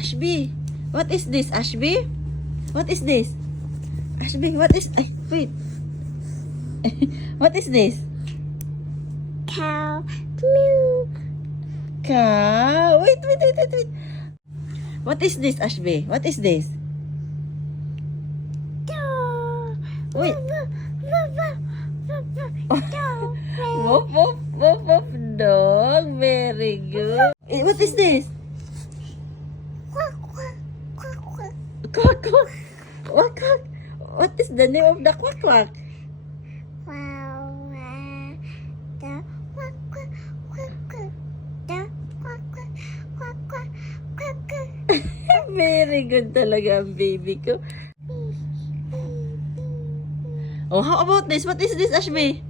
Ashby, what is this, Ashby? What is this? Ashby, what is... Ay, wait. What is this? Cow. Moo. Cow. Wait. What is this, Ashby? What is this? Dog. Wait. Dog. Woof, dog. Very good. Eh, what is this? Quack, quack, quack, quack. Quack. What quack? What is the name of the quack? Wow. The quack, quack, quack, quack. The quack, quack, quack, quack, quack, quack. Very good talaga ang baby ko. Oh, how about this? What is this, Ashby?